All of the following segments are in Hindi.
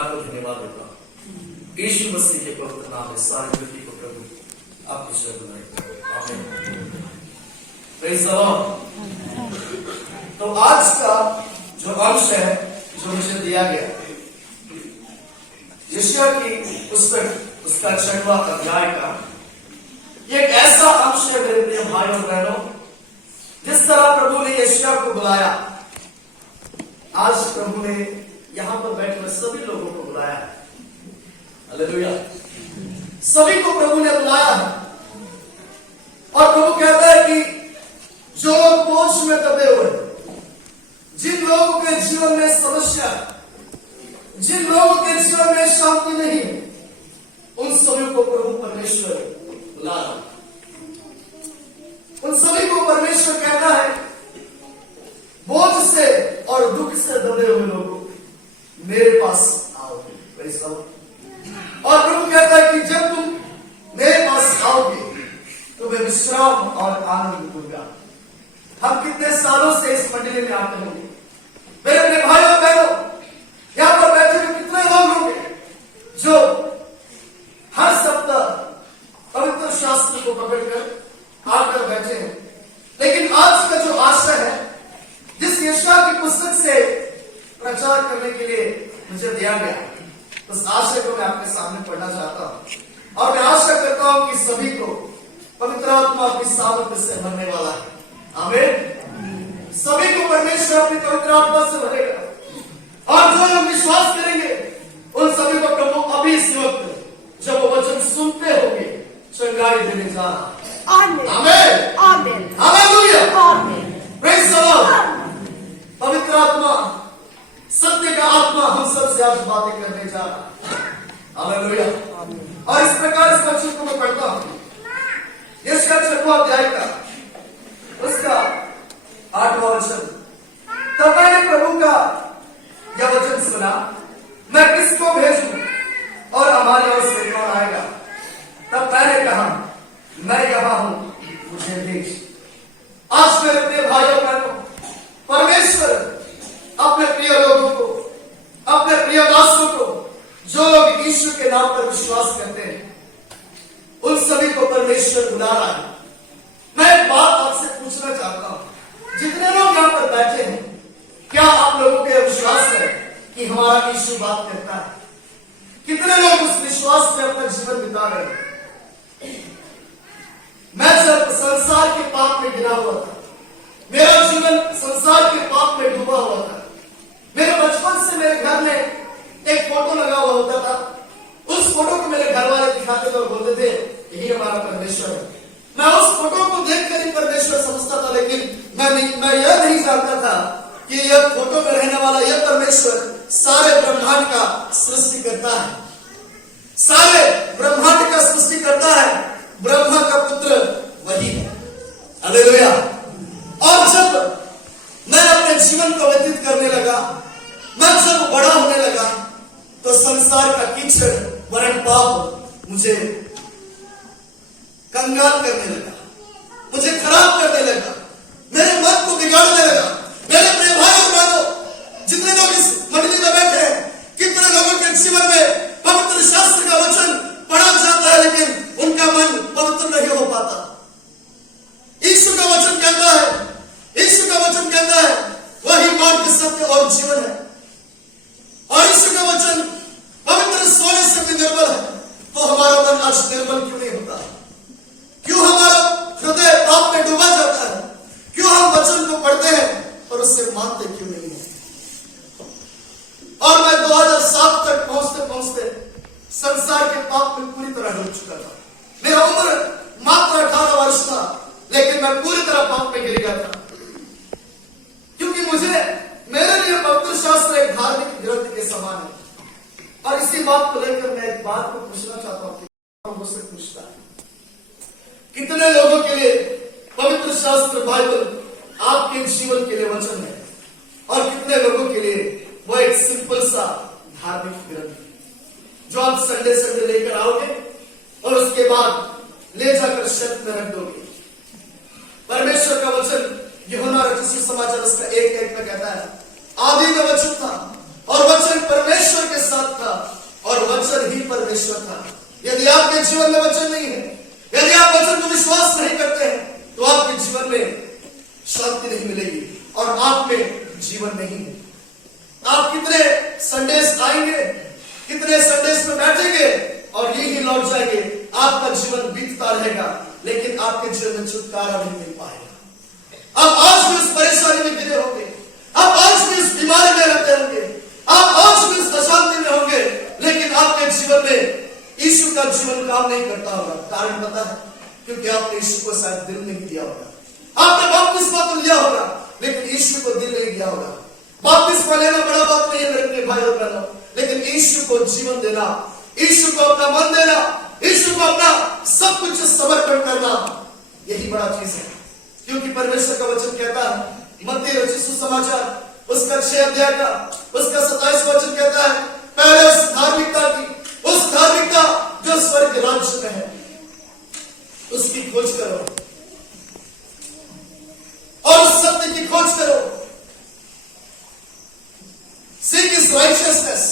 धन्यवाद देता हूं यीशु मसीह के पवित्र नाम में सारी पृथ्वी को प्रभु आपकी शरण में आमीन। Praise the Lord. तो आज का जो अंश है जो मुझे दिया गया यशायाह की पुस्तक उसका 6वां अध्याय का एक ऐसा अंश है मेरे प्रिय भाइयों और बहनों, जिस तरह प्रभु ने यशायाह को बुलाया, आज प्रभु ने यहां पर बैठे हुए सभी लोगों को बुलाया है। हालेलुया। सभी को प्रभु ने बुलाया है और प्रभु कहता है कि जो लोग बोझ में दबे हुए, जिन लोगों के जीवन में समस्या, जिन लोगों के जीवन में शांति नहीं, उन सभी को प्रभु परमेश्वर बुला रहा है। उन सभी को परमेश्वर कहता है बोझ से और दुख से दबे हुए लोग मेरे पास आओगे। और प्रभु कहता है कि जब तुम मेरे पास आओगे तो मैं विश्राम और आनंद दूंगा। हम कितने सालों से इस मंडली में आते होंगे मेरे अपने भाइयों बहनों, यहां पर बैठे हुए कितने लोग होंगे जो हर सप्ताह पवित्र शास्त्र को पकड़कर आकर बैठे हैं, लेकिन आज का जो आशय है जिस यशायाह की पुस्तक से प्रचार करने के लिए मुझे दिया गया, उस आशय को मैं आपके सामने पढ़ना चाहता हूं और मैं आशा करता हूं कि सभी को पवित्र आत्मा की सामर्थ्य से भरने वाला है। आमीन। सभी को परमेश्वर अपनी पवित्र आत्मा से भरेगा और जो लोग विश्वास करेंगे उन सभी को प्रभु अभी इस वक्त जब वो वचन सुनते होंगे चंगाई देने जा रहा है। आमीन। आमीन। हालेलुया। आमीन। Praise the Lord. पवित्र आत्मा, सत्य का आत्मा हम सब से आज बातें करने जा रहा है। हालेलुया। और इस प्रकार इस वचन को मैं पढ़ता हूं, यशायाह 6वां अध्याय का उसका 8वां वचन। तब मैंने प्रभु का यह वचन सुना, मैं किसको भेजूं और हमारे ओर से कौन आएगा? तब मैंने कहा मैं यहां हूं, मुझे भेज। आज मेरे प्रिय भाइयों बहनों, परमेश्वर अपने प्रिय लोगों को, अपने प्रिय दासों को, जो लोग ईश्वर के नाम पर विश्वास करते हैं, उन सभी को परमेश्वर बुला रहा है। मैं एक बात आपसे पूछना चाहता हूं, जितने लोग यहां पर बैठे हैं, क्या आप लोगों के विश्वास है कि हमारा ईश्वर बात करता है? कितने लोग उस विश्वास में अपना जीवन बिता रहे हैं? मैं जब संसार के पाप में गिरा हुआ था, मेरा जीवन संसार के पाप में डूबा हुआ था, मेरे बचपन से मेरे घर में एक फोटो लगा हुआ होता था। उस फोटो को मेरे घर वाले दिखाते थे और बोलते थे यही हमारा परमेश्वर है। मैं उस फोटो को देखकर ही परमेश्वर समझता था, लेकिन मैं यह नहीं जानता था कि यह फोटो में रहने वाला यह परमेश्वर सारे ब्रह्मांड का सृष्टि करता है, सारे ब्रह्मांड का सृष्टि करता है। ब्रह्मा का पुत्र वही है। हालेलुया। और जब मैं अपने जीवन को व्यतीत करने लगा, मैं जब बड़ा होने लगा, तो संसार का कीचड़ वरण पाप मुझे कंगाल करने लगा, मुझे खराब करने लगा, मेरे मन को बिगाड़ने लगा। मेरे प्रिय भाई और बहनों, जितने लोग इस मंडली में बैठे हैं, कितने लोगों के जीवन में पवित्र शास्त्र का वचन पढ़ा जाता है, लेकिन उनका मन पवित्र नहीं हो पाता। ईश्वर का वचन कहता है, ईश्वर का वचन कहता है वही मार्ग, सत्य और जीवन है। और ईश्वर का वचन पवित्र सोने से भी निर्मल है। तो हमारा मन आज निर्मल क्यों नहीं होता? क्यों हमारा हृदय पाप में डूबा जाता है? क्यों हम वचन को पढ़ते हैं और उससे मानते क्यों नहीं है? और मैं 2007 तक पहुंचते पहुंचते संसार के पाप में पूरी तरह डूब चुका था। मेरा उम्र मात्र 18 वर्ष था, लेकिन मैं पूरी तरह पाप में गिर गया था, क्योंकि मेरे लिए पवित्र शास्त्र एक धार्मिक ग्रंथ के समान है। और इसी बात को लेकर मैं एक बात को पूछना चाहता हूं, मुझसे पूछता है कितने लोगों के लिए पवित्र शास्त्र बाइबल आपके जीवन के लिए वचन है, और कितने लोगों के लिए वो एक सिंपल सा धार्मिक ग्रंथ है जो आप संडे संडे लेकर आओगे और उसके बाद ले जाकर शेल्फ में रख दोगे। परमेश्वर का वचन यूहन्ना रचित सुसमाचार उसका 1:1 में कहता है, आदि में वचन था और वचन परमेश्वर के साथ था परमेश्वर था। यदि आपके जीवन में वचन नहीं है, यदि आप वचन को विश्वास नहीं करते हैं, तो आपके जीवन में शांति नहीं मिलेगी और आप में जीवन नहीं है। आप कितने संडेस आएंगे, कितने संडेस में बैठेंगे और यही लौट जाएंगे, आपका जीवन बीतता रहेगा, लेकिन आपके जीवन में छुटकारा नहीं मिल पाएगा। आप आज भी उस परेशानी में गिरे होंगे, आप आज भी इस बीमारी में रहते होंगे, आप आज भी इस अशांति में होंगे, लेकिन आपके जीवन में यीशु का जीवन काम नहीं करता होगा। कारण पता है, क्योंकि आपने यीशु को शायद दिल नहीं दिया होगा। आपने बपतिस्मा तो लिया होगा, लेकिन यीशु को दिल नहीं दिया होगा। बपतिस्मा लेना बड़ा बात नहीं है मेरे प्रिय भाई और बहनों, लेकिन यीशु को जीवन देना, यीशु को अपना मन देना, यीशु को अपना सब कुछ समर्पण करना, यही बड़ा चीज है। क्योंकि परमेश्वर का वचन कहता है, मत्ती रचित सुसमाचार उसका 6 अध्याय का उसका 27 वचन कहता है, पहले उस धार्मिकता जो स्वर्ग राज्य में है उसकी खोज करो और उस सत्य की खोज करो। Seek his righteousness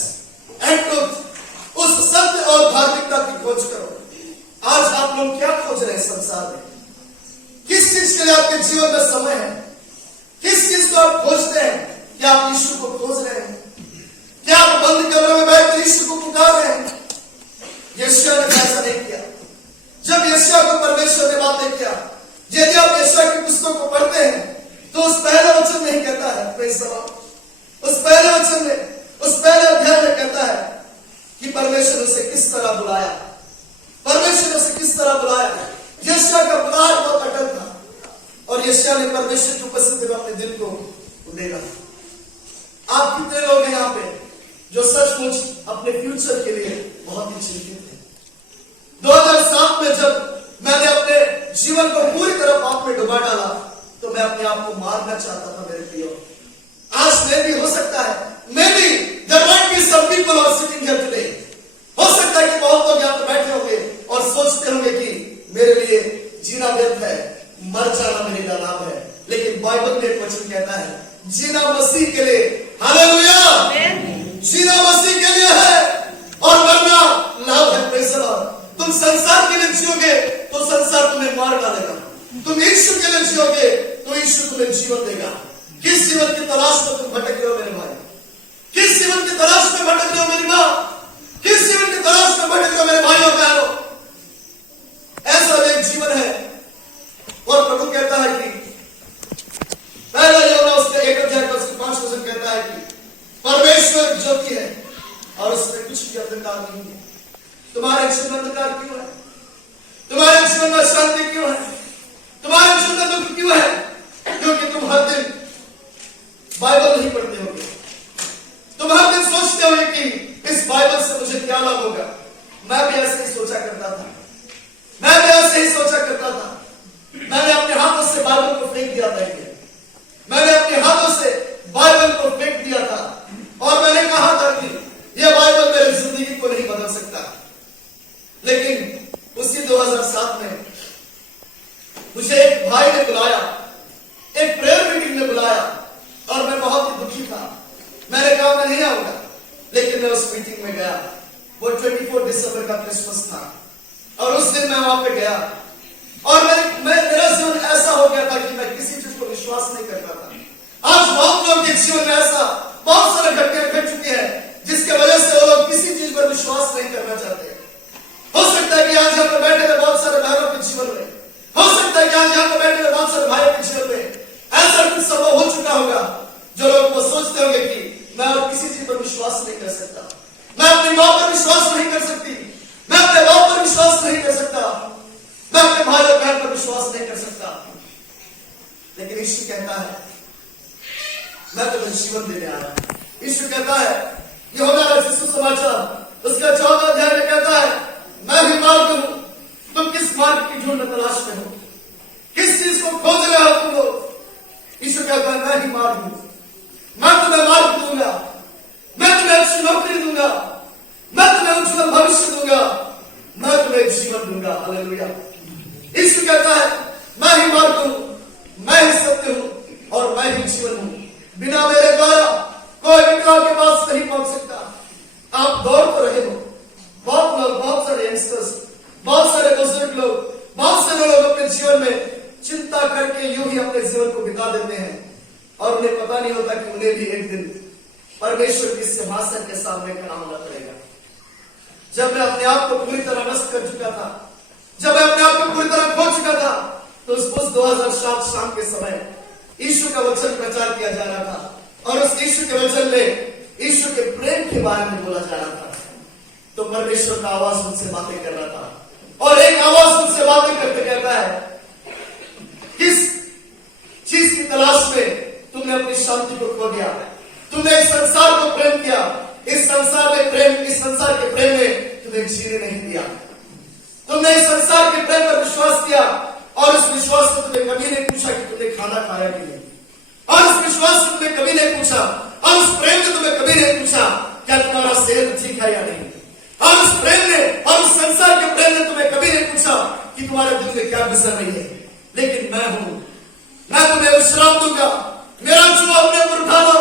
and truth, उस सत्य और धार्मिकता की खोज करो। आज आप लोग क्या खोज रहे हैं संसार में? किस चीज के लिए आपके जीवन में समय है? किस चीज को आप खोजते हैं? क्या आप यीशु को खोज रहे हैं? क्या आप बंद कमरे में बैठकर यीशु को पुकार रहे हैं? यशायाह ने ऐसा नहीं किया। जब यशायाह को परमेश्वर ने बातें किया, यदि आप यशायाह की पुस्तक को पढ़ते हैं तो उस पहले वचन में ही कहता है, उस पहले वचन में, उस पहले अध्याय में कहता है कि परमेश्वर उसे किस तरह बुलाया, परमेश्वर उसे किस तरह बुलाया। यशायाह का बुलाहट बहुत अटल था और यशायाह ने परमेश्वर की उपस्थिति में अपने दिल को उड़ेगा। आप कितने लोग हैं यहाँ पे जो सचमुच अपने फ्यूचर के लिए बहुत ही चिंतित हैं? 2007 में जब मैंने अपने जीवन को पूरी तरह पाप में डुबा डाला तो मैं अपने आप को मारना चाहता था मेरे प्रियो। आज में भी हो सकता है, maybe there might be some people are sitting here today, हो सकता है कि बहुत लोग यहाँ पे बैठे होंगे और सोचते होंगे कि मेरे लिए जीना व्यर्थ है, मर जाना मेरे लिए लाभ है। लेकिन बाइबल में एक वचन कहता है, जीना मसीह के लिए, हालेलुया, जीना मसीह के लिए है और मरना लाभ है। Praise the Lord. तुम संसार के लिए जियोगे तो संसार तुम्हें मार डालेगा, तुम यीशु के लिए जियोगे तो यीशु तुम्हें जीवन देगा। किस जीवन की तलाश में तुम भटक रहे हो मेरे भाई? किस जीवन की तलाश में भटक रहे हो मेरी मां? किस जीवन की तलाश में भटक रहे हो मेरे भाई और बहनों? ऐसा एक जीवन है और प्रभु कहता है कि पहला यूहन्ना उसके 1 अध्याय का उसके 5 वचन कहता है कि परमेश्वर ज्योति है और उसमें कुछ भी अंधकार नहीं है। तुम्हारे जीवन में अंधकार क्यों है? तुम्हारे जीवन में शांति क्यों है? तुम्हारे जीवन में दुख क्यों है? क्योंकि तुम हर दिन बाइबल नहीं पढ़ते होगे। तुम हर दिन सोचते होगे कि इस बाइबल से मुझे क्या लाभ होगा। मैं भी ऐसे ही सोचा करता था, मैं भी ऐसे ही सोचा करता था। मैंने अपने हाथों से बाइबल को फेंक दिया था, मैंने अपने हाथों से बाइबल को फेंक दिया था और मैंने कहा था कि यह बाइबल मेरी जिंदगी को नहीं बदल सकता। लेकिन उसी 2007 में मुझे एक भाई ने बुलाया, एक प्रेयर मीटिंग में बुलाया और मैं बहुत ही दुखी था। मैंने कहा मैं नहीं आऊंगा, लेकिन मैं उस मीटिंग में गया। वो 24 दिसंबर का क्रिसमस था और उस दिन मैं वहां पे गया और मेरा जीवन ऐसा हो गया था कि मैं किसी चीज को विश्वास नहीं करता था। आज बहुत लोग के जीवन में ऐसा बहुत सारे घटनाएं घट चुकी है जिसके वजह से वो लोग किसी चीज पर विश्वास नहीं करना चाहते। हो सकता है कि आज यहाँ पे बैठे हुए बहुत सारे बहनों के जीवन में, हो सकता है कि आज यहाँ पे बैठे हुए बहुत सारे भाइयों के जीवन में ऐसा कुछ संभव हो चुका होगा जो लोग वो सोचते होंगे कि मैं और किसी चीज पर विश्वास नहीं कर सकता, मैं अपनी मां पर विश्वास नहीं कर सकती, मैं अपने बाप पर विश्वास नहीं कर सकता, मैं अपने भाई और बहन पर विश्वास नहीं कर सकता। लेकिन यीशु कहता है मैं तुम्हें जीवन देने आया हूं। यीशु कहता है, यूहन्ना रचित सुसमाचार उसका 14 अध्याय में कहता है, मैं ही मार्ग हूं, तुम किस मार्ग की ढूंढ तलाश में हो, किस चीज को खोज रहे हो तुम लोग? यीशु कहता है मैं ही मार्ग हूं, मैं तुम्हें मार्ग दूंगा, मैं तुम्हें अच्छी नौकरी दूंगा, मैं तुम्हें उज्जवल भविष्य दूंगा, मैं तुम्हें जीवन दूंगा। हालेलुया। यीशु कहता है मैं ही मार्ग हूं, मैं ही सत्य हूं और मैं ही जीवन हूं। बिना मेरे द्वारा कोई पिता के पास नहीं पहुंच सकता। आप दौड़ तो रहे हो, बहुत लोग बिता देते हैं और उन्हें पता नहीं होता कि उन्हें भी एक दिन परमेश्वर के सिंहासन के सामने खड़ा होना पड़ेगा। जब मैं अपने आप को पूरी तरह नष्ट कर चुका था, जब मैं अपने आप को पूरी तरह खो चुका था, तो उस 2007 शाम के समय यीशु का वचन प्रचार किया जा रहा था और उस यीशु के वचन में यीशु के प्रेम के बारे में बोला जा रहा था। तो परमेश्वर का आवाज मुझसे बातें कर रहा था और एक आवाज मुझसे बातें करके कहता है, किस चीज की तलाश में तुमने अपनी शांति को खो दिया? तुमने इस संसार को प्रेम किया, इस संसार के प्रेम में तुम्हें जीने नहीं दिया। तुमने इस संसार के प्रेम पर विश्वास किया और उस विश्वास को तुम्हें कभी नहीं पूछा कि तुमने खाना खाया कि नहीं, और उस विश्वास को तुम्हें कभी नहीं पूछा, और उस प्रेम को तुम्हें कभी नहीं पूछा क्या तुम्हारा सेहत ठीक है या नहीं, और उस प्रेम ने और उस संसार के प्रेम ने तुम्हें कभी नहीं पूछा कि तुम्हारे दिल में क्या गुजर रही है। लेकिन मैं हूं, मैं तुम्हें विश्राम दूंगा, मेरा जुआ अपने ऊपर उठा लो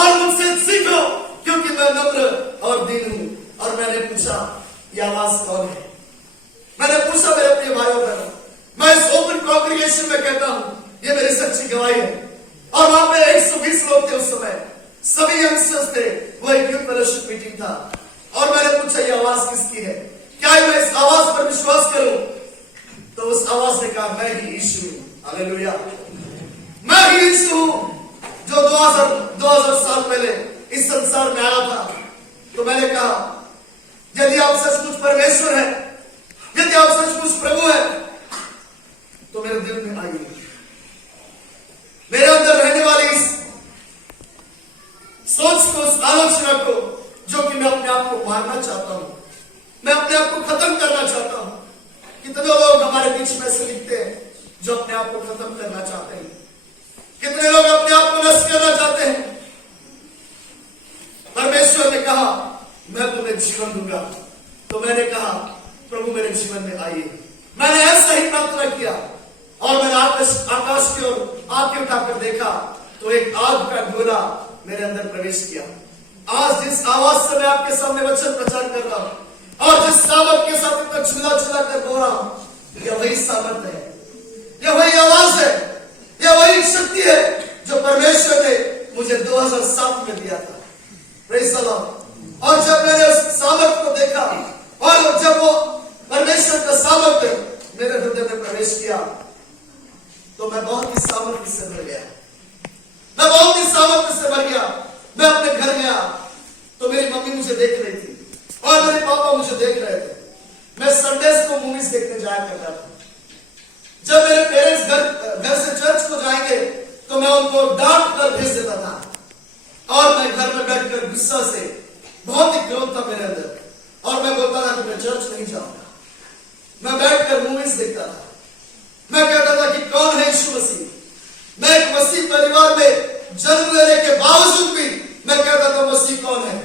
और मुझसे सीखो, क्योंकि मैं नम्र और दीन हूं। और मैंने पूछा ये आवाज कौन है? मैंने पूछा मेरे प्रिय भाइयों बहनों, मैं इस ओपन कॉन्ग्रीगेशन में कहता हूं, ये मेरी सच्ची गवाही है। और वहां पे 120 लोग थे उस समय, सभी यंगस्टर्स थे, वो एक यूथ फेलोशिप मीटिंग था। और मैंने पूछा ये आवाज किसकी है? क्या मैं इस आवाज पर विश्वास करूं? तो उस आवाज ने कहा मैं ही यीशु हूं। हालेलुया, मैं ही यीशु हूं जो 2000 साल पहले इस संसार में आया था। तो मैंने कहा यदि आप सचमुच परमेश्वर है, यदि आप सचमुच प्रभु है, तो मेरे दिल में आइए, मेरे अंदर रहने वाली इस सोच को, उस आलोचना को, जो कि मैं अपने आप को मारना चाहता हूं, मैं अपने आप को खत्म करना चाहता हूं। कितने लोग हमारे बीच में से दिखते हैं जो अपने आप को खत्म करना चाहते हैं, कितने लोग अपने आप को नष्ट करना चाहते हैं। परमेश्वर ने कहा मैं तुम्हें जीवन दूंगा। तो मैंने कहा प्रभु मेरे जीवन में आइए। मैंने ऐसा ही प्रार्थना किया और मैंने आकाश की ओर आंखें उठाकर देखा तो एक आग का गोला मेरे अंदर प्रवेश किया। आज जिस आवाज से मैं आपके सामने वचन प्रचार कर रहा हूं और जिस सामर्थ के साथ मैं झूला झूला कर बोल रहा हूं, यह वही सामर्थ है, यह वही आवाज है, यह वही शक्ति है जो परमेश्वर ने मुझे 2007 में दिया था। Praise the Lord. और जब मैंने उस सामर्थ को देखा और जब वो परमेश्वर का सामर्थ्य मेरे हृदय में प्रवेश किया, तो मैं बहुत ही सामर्थ्य से भर गया, मैं बहुत ही सामर्थ्य से भर गया। मैं अपने घर गया तो मेरी मम्मी मुझे देख रही थी और मेरे पापा मुझे देख रहे थे। मैं संडेज को मूवीज देखने जाया करता था। जब मेरे पेरेंट्स घर से चर्च को जाएंगे तो मैं उनको डांट कर भेज देता था और मैं घर में बैठकर गुस्सा से, बहुत ही क्रोध था मेरे अंदर, और मैं बोलता था कि मैं चर्च नहीं जाऊंगा। मैं बैठकर मूवीज देखता था। मैं कहता था कि कौन है यीशु मसीह। मैं एक मसीह परिवार में जन्म लेने के बावजूद भी मैं कहता था मसीह कौन है।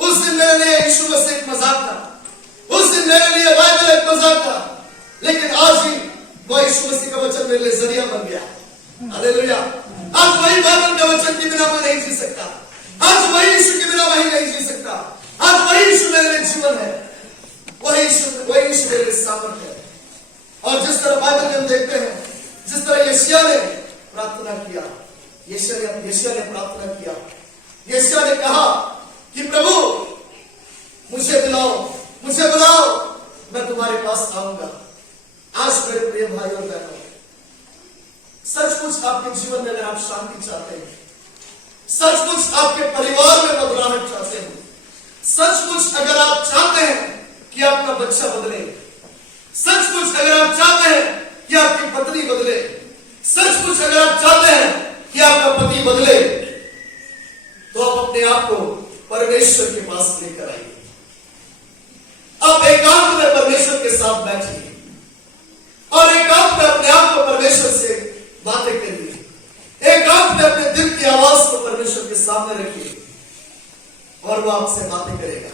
उस दिन मेरे लिए यीशु मसीह एक मजाक था, उस दिन मेरे लिए बाइबल एक मजाक था, लेकिन आज ही वो यीशु मसीह का वचन मेरे लिए जरिया बन गया। हालेलुया। आज वही बाइबल के वचन के बिना मैं नहीं जी सकता, आज वही यीशु के बिना मैं नहीं जी सकता, आज वही यीशु मेरे लिए जीवन है, वही यीशु मेरे लिए सामर्थ है। और जिस तरह बाइबल में हम देखते हैं, जिस तरह यशायाह ने प्रार्थना किया, यशायाह ने प्रार्थना किया, यशायाह ने कहा कि प्रभु मुझे बुलाओ, मैं तुम्हारे पास आऊंगा। आज मेरे प्रिय भाई और बहनों, सचमुच आपके जीवन में अगर आप शांति चाहते हैं, सचमुच आपके परिवार में बदलाव चाहते हैं, सचमुच अगर आप चाहते हैं कि आपका बच्चा बदले, सचमुच अगर आप चाहते हैं कि आपकी पत्नी बदले, सचमुच अगर आप चाहते हैं कि आपका पति बदले, तो आप अपने आप को परमेश्वर के पास लेकर आइए। आप एकांत में परमेश्वर के साथ बैठिए और एकांत में अपने आप को परमेश्वर से बातें करिए। एकांत में अपने दिल की आवाज को परमेश्वर के सामने रखिए और वो आपसे बातें करेगा।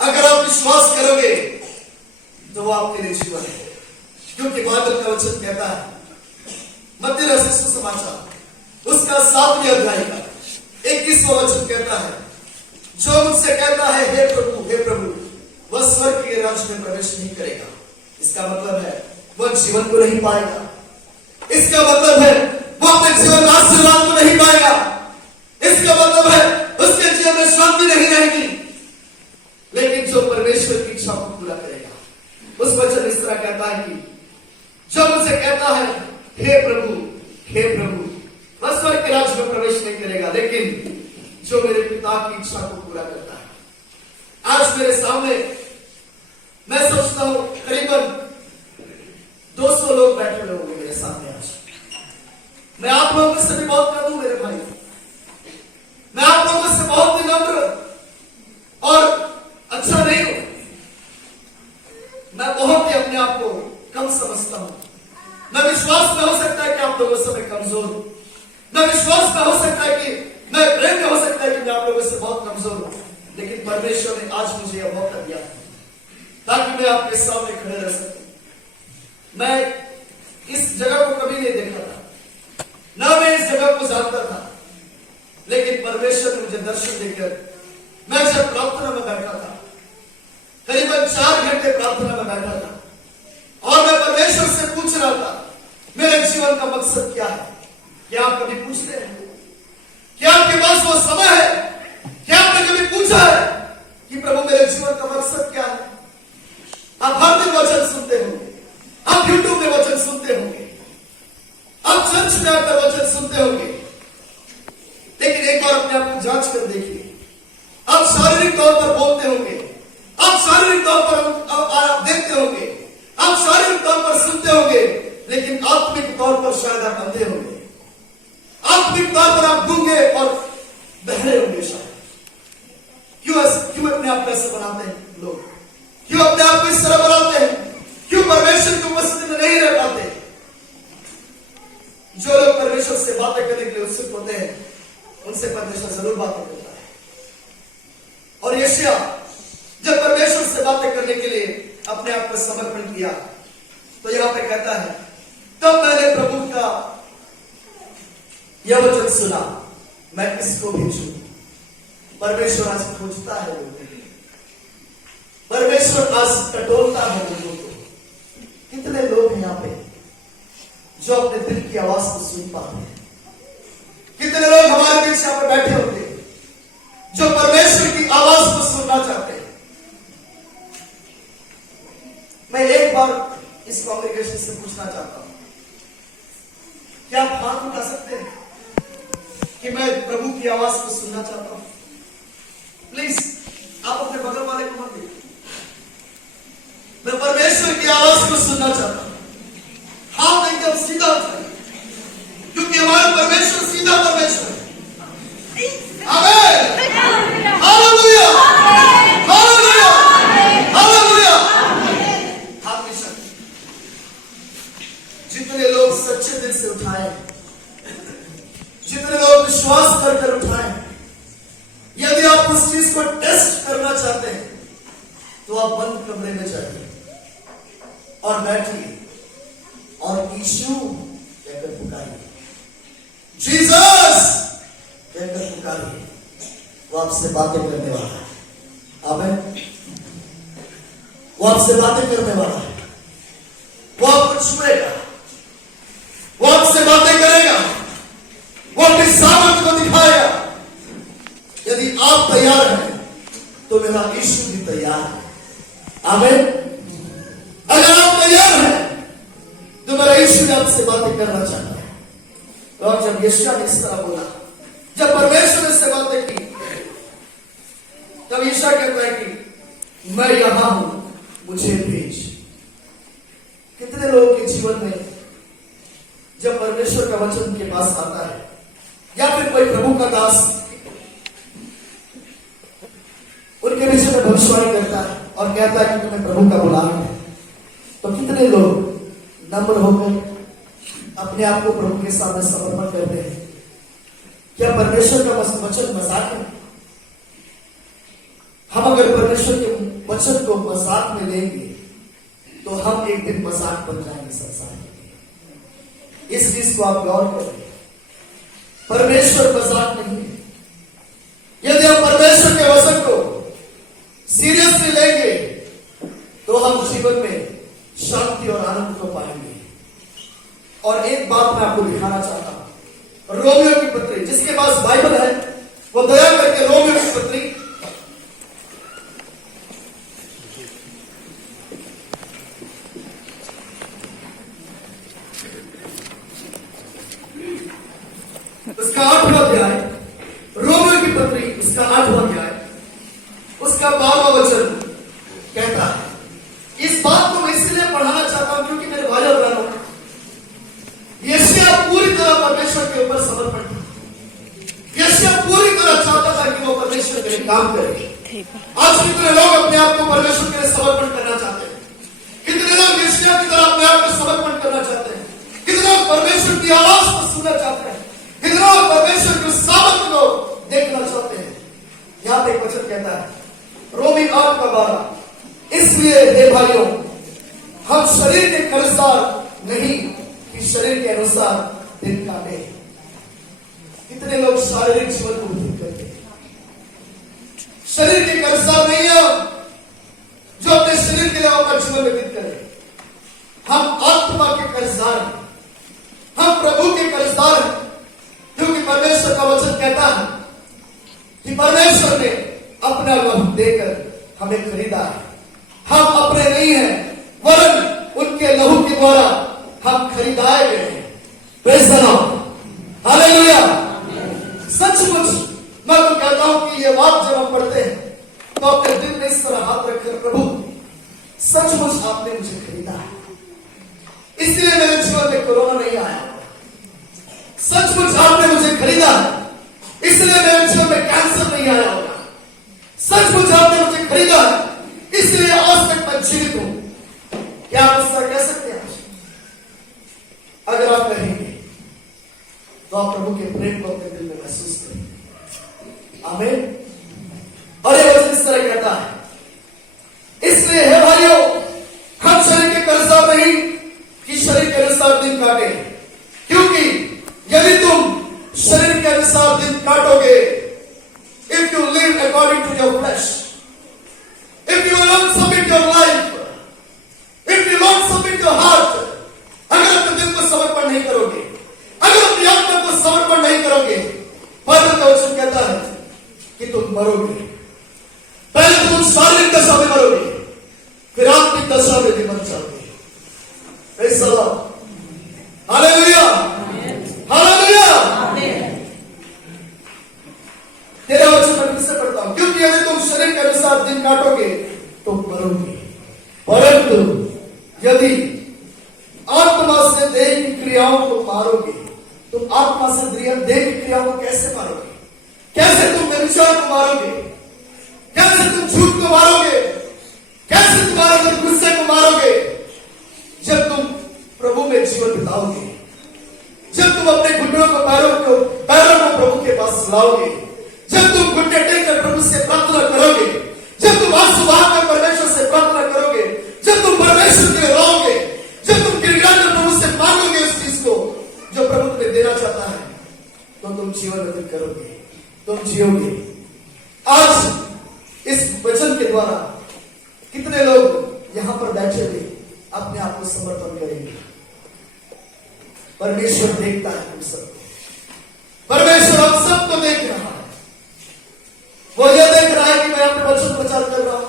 अगर आप विश्वास करोगे तो वो आपके लिए जीवन है, क्योंकि बाइबल का वचन कहता है, मत्ती रचित सुसमाचार उसका 7वें अध्याय का 21वां वचन कहता है, जो मुझसे कहता है हे प्रभु, वह स्वर्ग के राज्य में प्रवेश नहीं करेगा। इसका मतलब है वह जीवन को नहीं पाएगा। इसका मतलब है वो अपने जीवन में आशीर्वाद को नहीं पाएगा। इसका मतलब है उसके जीवन में शांति नहीं रहेगी। लेकिन जो परमेश्वर की इच्छा को पूरा करेगा, उस वचन इस तरह कहता है कि जो मुझे कहता है हे प्रभु वह स्वर्ग के राज्य में प्रवेश नहीं करेगा, लेकिन जो मेरे पिता की इच्छा को पूरा करता है। आज मेरे सामने मैं सोचता हूं करीबन 200 लोग बैठे हुए होंगे मेरे सामने आज। मैं आप लोगों से भी बहुत कम हूं मेरे भाई, मैं आप लोगों से बहुत विनम्र और अच्छा नहीं हूं। मैं बहुत ही अपने आप को कम समझता हूं। मैं विश्वास में हो सकता है कि आप लोगों से मैं कमजोर हूं। मैं विश्वास में हो सकता है कि मैं प्रेम में हो सकता है कि मैं आप लोगों से बहुत कमजोर हूं। लेकिन परमेश्वर ने आज मुझे यह मौका दिया ताकि मैं आपके सामने खड़े रह सकूं। मैं इस जगह को कभी नहीं देखा था, ना मैं इस जगह को जानता था, लेकिन परमेश्वर ने मुझे दर्शन देकर मैं जब प्रार्थना में बैठा था, करीबन 4 घंटे प्रार्थना में बैठा था और मैं परमेश्वर से पूछ रहा था मेरे जीवन का मकसद क्या है। क्या आप कभी पूछते हैं? क्या आपके पास वो समय है? क्या आपने कभी पूछा है कि प्रभु मेरे जीवन का मकसद क्या है? आप हर दिन वचन सुनते होंगे, आप यूट्यूब में वचन सुनते होंगे, आप चर्च में आकर वचन सुनते होंगे, लेकिन एक बार अपने आप को जांच कर देखिए। आप शारीरिक तौर पर बोलते होंगे, आप शारीरिक तौर पर आप देखते होंगे, आप शारीरिक तौर पर सुनते होंगे, लेकिन आत्मिक तौर पर शायद आप अंधे होंगे, आत्मिक तौर पर आप गूंगे और बहरे होंगे शायद। क्यों अपने आप कैसे बनाते हैं लोग? क्यों अपने आप को इस तरह बनाते हैं? क्यों परमेश्वर की उपस्थिति में नहीं रह पाते? जो लोग परमेश्वर से बातें करने के लिए उत्सुक होते हैं, उनसे परमेश्वर जरूर बातें करता है। और यशायाह जब परमेश्वर से बातें करने के लिए अपने आप को समर्पण किया, तो यहां पे कहता है तब मैंने प्रभु का यह वचन सुना, मैं किसको भेजूं? परमेश्वर आज खोजता है लोगों को, परमेश्वर आज टटोलता है लोगों को। कितने लोग हैं यहां पे जो अपने दिल की आवाज को सुन पाते हैं? कितने लोग हमारे बीच यहां पर बैठे होंगे जो परमेश्वर की आवाज को सुनना चाहते हैं? मैं एक बार इस कॉन्ग्रेगेशन से पूछना चाहता हूं, क्या आप हाथ उठा सकते हैं कि मैं प्रभु की आवाज को सुनना चाहता हूं? प्लीज आप अपने बगल वाले को मत देखिए। मैं परमेश्वर की आवाज को सुनना चाहता हूं। हाथ एकदम सीधा उठाइए, क्योंकि हमारा परमेश्वर सीधा परमेश्वर है। आमीन, हालेलुया, हालेलुया, हालेलुया। हाथ में शक्ति। जितने लोग सच्चे दिल से उठाए, जितने लोग विश्वास कर उठाए, यदि आप उस चीज को टेस्ट करना चाहते हैं तो आप बंद कमरे में जाइए और बैठिए और यीशु कहकर पुकारिए, जीसस कहकर पुकारिए। वो आपसे बातें करने वाला है। आमीन। वो आपसे बातें करने वाला है। वो आपको छुएगा, वो आपसे बातें करेगा, वो अपनी सामर्थ को दिखाएगा। यदि आप तैयार हैं तो मेरा यीशु भी तैयार है। आमीन। अगर आप तैयार हैं तो मेरा यीशु भी आपसे बातें करना चाहता है। और जब यशायाह ने इस तरह बोला, जब परमेश्वर ने इससे बातें की, तब यशायाह कहता है कि मैं यहां हूं, मुझे भेज। कितने लोगों के जीवन में जब परमेश्वर का वचन उनके पास आता है या फिर कोई प्रभु का दास उनके विषय में भविष्यवाणी करता है और कहता है कि तुम्हें प्रभु का बुलाना है, तो कितने लोग नम्र होकर अपने आप को प्रभु के सामने समर्पण करते हैं? क्या परमेश्वर का वचन मजाक है? हम अगर परमेश्वर के वचन को मजाक में लेंगे तो हम एक दिन मजाक बन जाएंगे संसार में। इस चीज को आप गौर करें, परमेश्वर मजाक नहीं है। यदि हम परमेश्वर के वचन को सीरियसली लेंगे तो हम जीवन में शांति और आनंद को पाएंगे। और एक बात मैं आपको दिखाना चाहता हूं, रोमियो की पत्री, जिसके पास बाइबल है वो दया करके रोमियो की पत्री उसका 8वां अध्याय, रोमियो की पत्री उसका 8वां अध्याय, उसका 12वां वचन कहता है। इस बात को मैं इसलिए पढ़ाना चाहता हूं क्योंकि मेरे भाइयों बहनों, यशायाह पूरी तरह परमेश्वर के ऊपर समर्पण था। यशायाह पूरी तरह चाहता था कि वो परमेश्वर के लिए काम करे। आज कितने लोग अपने आप को परमेश्वर के लिए समर्पण करना चाहते हैं? कितने लोग यशायाह की तरह अपने आप को समर्पण करना चाहते हैं? कितने लोग परमेश्वर की आवाज को सुनना चाहते हैं? कितने लोग परमेश्वर के सामर्थ्य को देखना चाहते हैं? यहां पे एक वचन कहता है, रोमी 8:12, इसलिए हे भाइयों, हम शरीर के कर्जदार नहीं कि शरीर के अनुसार दिन काटे। कितने लोग शारीरिक जीवन को व्यतीत करते हैं? शरीर के कर्जदार नहीं है जो अपने शरीर के लिए अपना जीवन व्यतीत करें। हम आत्मा के कर्जदार हैं, हम प्रभु के कर्जदार हैं, क्योंकि परमेश्वर का वचन कहता है कि परमेश्वर ने अपना लहू देकर हमें खरीदा है। हम अपने नहीं हैं, वरन उनके लहू के द्वारा हम खरीदाए गए हैं। Praise the Lord, hallelujah. सचमुच मैं तो कहता हूं कि ये बात जब हम पढ़ते हैं तो अपने दिल में इस तरह हाथ रखकर, प्रभु सचमुच आपने मुझे खरीदा है, इसलिए मेरे जीवन में कोरोना नहीं आया। सचमुच आपने मुझे खरीदा है, इसलिए मेरे जीवन में कैंसर नहीं आया होगा। सचमुच आपने मुझे खरीदा है, इसलिए आज तक मैं जीवित हूं। क्या आप इस तरह कह सकते हैं? अगर आप कहेंगे तो आप प्रभु के प्रेम को अपने दिल में महसूस करेंगे। आमीन। और ये वचन इस तरह कहता है, इसलिए हे भाइयों, हम शरीर के कर्जदार नहीं कि शरीर के अनुसार दिन काटे, क्योंकि यदि तुम शरीर के अनुसार दिन काटोगे, if you live according to your flesh, if you don't submit your life, if you don't submit your heart, अगर अपने दिल को समर्पण नहीं करोगे, अगर अपनी आत्मा को समर्पण नहीं करोगे, बाइबल का वचन कहता है कि तुम मरोगे। पहले तुम शारीरिक दशा में मरोगे, फिर आत्मिक दशा में भी मर जाओगे। Praise the Lord, hallelujah, hallelujah. तेरा वचन मैं फिर से पढ़ता हूं, क्योंकि यदि तुम शरीर के अनुसार दिन काटोगे तो मरोगे, परंतु यदि आत्मा से देह की क्रियाओं को मारोगे, तुम आत्मा से देह की क्रियाओं को कैसे मारोगे? कैसे तुम व्यभिचार को मारोगे? कैसे तुम झूठ को मारोगे? कैसे तुम्हारे गुस्से को मारोगे? जब तुम प्रभु में जीवन बिताओगे, जब तुम अपने घुटनों को पैरों को प्रभु के पास लाओगे, जब तुम घुटने टेककर प्रभु से प्रार्थना करोगे, जब तुम आंसू बहाकर परमेश्वर से प्रार्थना करोगे, जब तुम परमेश्वर के लिए रोओगे, जब तुम गिड़गिड़ाकर प्रभु से मांगोगे उस चीज को जो प्रभु तुम्हें देना चाहता है, तो तुम जीवन व्यतीत करोगे, तुम जियोगे। आज इस वचन के द्वारा कितने लोग यहां पर बैठे हुए अपने आप को समर्पण करेंगे? परमेश्वर देखता है हम सबको, परमेश्वर हम सबको देख रहा है। वो यह देख रहा है कि मैं अपने वचन प्रचार कर रहा हूं,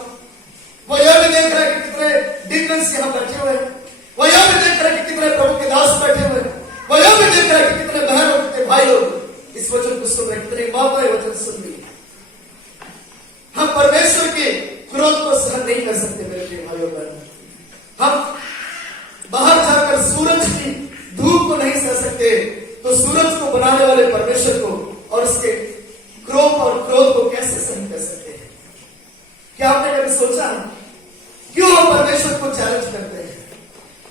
वो यह भी देख रहा है कि कितने डिकन्स यहां बैठे हुए हैं, वो यह भी देख रहा है कि कितने प्रभु के दास बैठे हुए हैं, वो यह भी देख रहा है कि कितने बहन और कितने भाई लोग इस वचन को सुन रहे हैं, कितनी माताएं वचन सुन रही है। हम परमेश्वर के क्रोध को सहन नहीं कर सकते मेरे प्रिय भाइयों बहनों। हम बाहर जाकर सूरज की धूप को नहीं सह सकते, तो सूरज को बनाने वाले परमेश्वर को और उसके क्रोध और क्रोध को कैसे सहन कर सकते हैं? क्या आपने कभी सोचा क्यों हम परमेश्वर को चैलेंज करते हैं?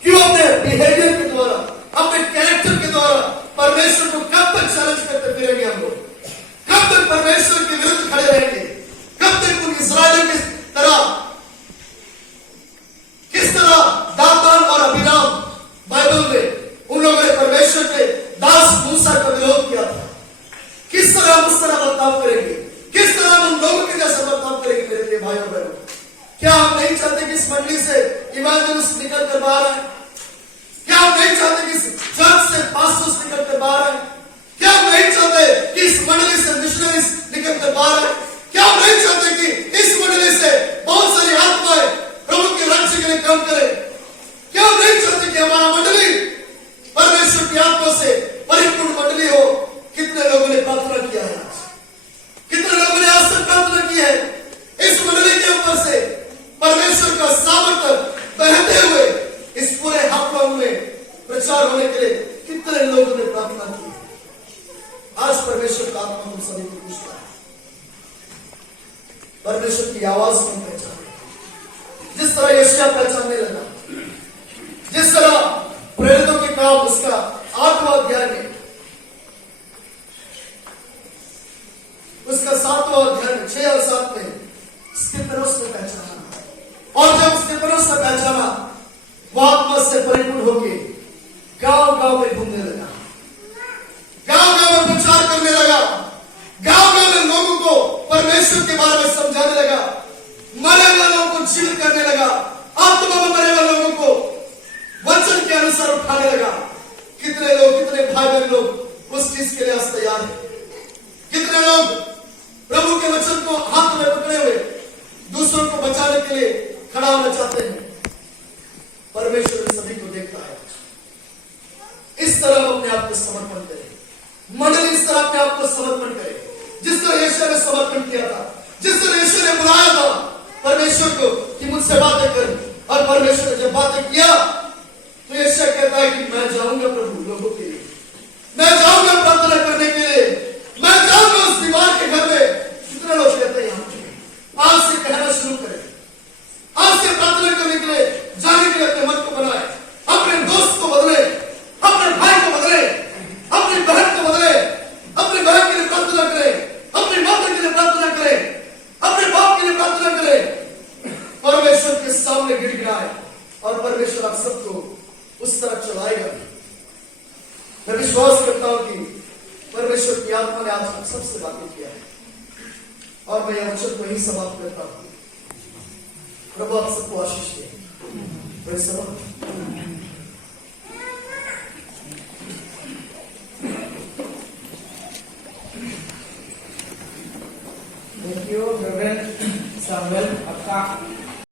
क्यों अपने बिहेवियर के द्वारा, अपने कैरेक्टर के द्वारा परमेश्वर को कब तक चैलेंज करते फिरेंगे हम लोग? कब तक परमेश्वर के विरुद्ध खड़े रहेंगे? कब तक उन इस्राएलियों की तरह, किस तरह दातान और अभिराम बाइबल में उन लोगों ने परमेश्वर के दास मूसा का विरोध किया था, किस तरह हम उस तरह बर्ताव करेंगे? किस तरह हम उन लोगों के जैसा बर्ताव करेंगे मेरे प्रिय भाइयों बहनों? क्या हम नहीं चाहते कि इस मंडली से इवांजेलिस्ट निकल कर बाहर आए? क्या हम नहीं चाहते कि चर्च से पास्टर्स निकल कर बाहर आए? क्या हम मंडली से मिशनरीज निकल कर बाहर आए। क्या हम नहीं चाहते कि इस मंडली से बहुत सारी आत्माएं प्रभु के राज्य के लिए काम करें? क्या हम नहीं चाहते कि हमारा मंडली परमेश्वर की आत्मा से परिपूर्ण मंडली हो? कितने लोगों ने प्रार्थना किया है आज? कितने लोगों ने आज तक प्रार्थना की है? इस मंडली के ऊपर से परमेश्वर का सामर्थ्य बहते हुए इस पूरे हापुड़ में प्रचार होने के लिए कितने लोगों ने प्रार्थना की? आज परमेश्वर का आत्मा हम सभी को पूछता है। परमेश्वर की आवाज को पहचाने, जिस तरह यशायाह पहचानने लगा, जिस तरह प्रेरितों के काम उसका 8वां अध्याय में, उसका 7वां अध्याय में 6 और 7 में स्तिफनुस ने पहचाना, और जब स्तिफनुस ने पहचाना वो आत्मा से परिपूर्ण होके गांव-गांव में घूमने लगा, गांव-गांव में प्रचार करने लगा, गांव-गांव में लोगों को परमेश्वर के बारे में समझाने लगा, मरे वालों को जीवित करने लगा, आत्मा में मरे वाले लोगों को वचन के अनुसार उठाने लगा। कितने लोग, कितने भाई बहन लोग उस चीज के लिए आज तैयार है? कितने लोग प्रभु के वचन को हाथ में पकड़े हुए दूसरों को बचाने के लिए खड़ा होना चाहते हैं? परमेश्वर इन सभी को देखता है। इस तरह हम अपने आप को समर्पण करें, मंडली इस तरह अपने आप को समर्पण करे, जिस तरह यीशु ने समर्पण किया था, जिस तरह यीशु ने बुलाया था परमेश्वर को कि मुझसे बातें कर, और परमेश्वर ने जब बातें किया तो यीशु कहता है कि मैं जाऊंगा प्रभु लोगों के लिए, मैं जाऊंगा प्रार्थना करने के लिए, मैं जाऊंगा उस दीवार के घर में। कितने लोग कहते हैं यहाँ आज से कहना शुरू करें, आज से प्रार्थना करने के लिए, जाने के लिए अपने मन को बनाए, अपने दोस्त को बदले, अपने भाई को बदले, अपनी बहन को बदले, अपनी बहन के लिए प्रार्थना करें, अपनी माता के लिए प्रार्थना करें, अपने बाप के लिए प्रार्थना करें, परमेश्वर के सामने गिड़गिड़ाए, और परमेश्वर आप सबको उस तरफ चलाएगा। मैं विश्वास करता हूं कि परमेश्वर की आत्मा ने आज हम सबसे बातें किया है, और मैं यह वचन को ही समाप्त करता हूं। प्रभु आप सबको आशीष दे। थैंक यू रेवरेंड सैमुअल, आपका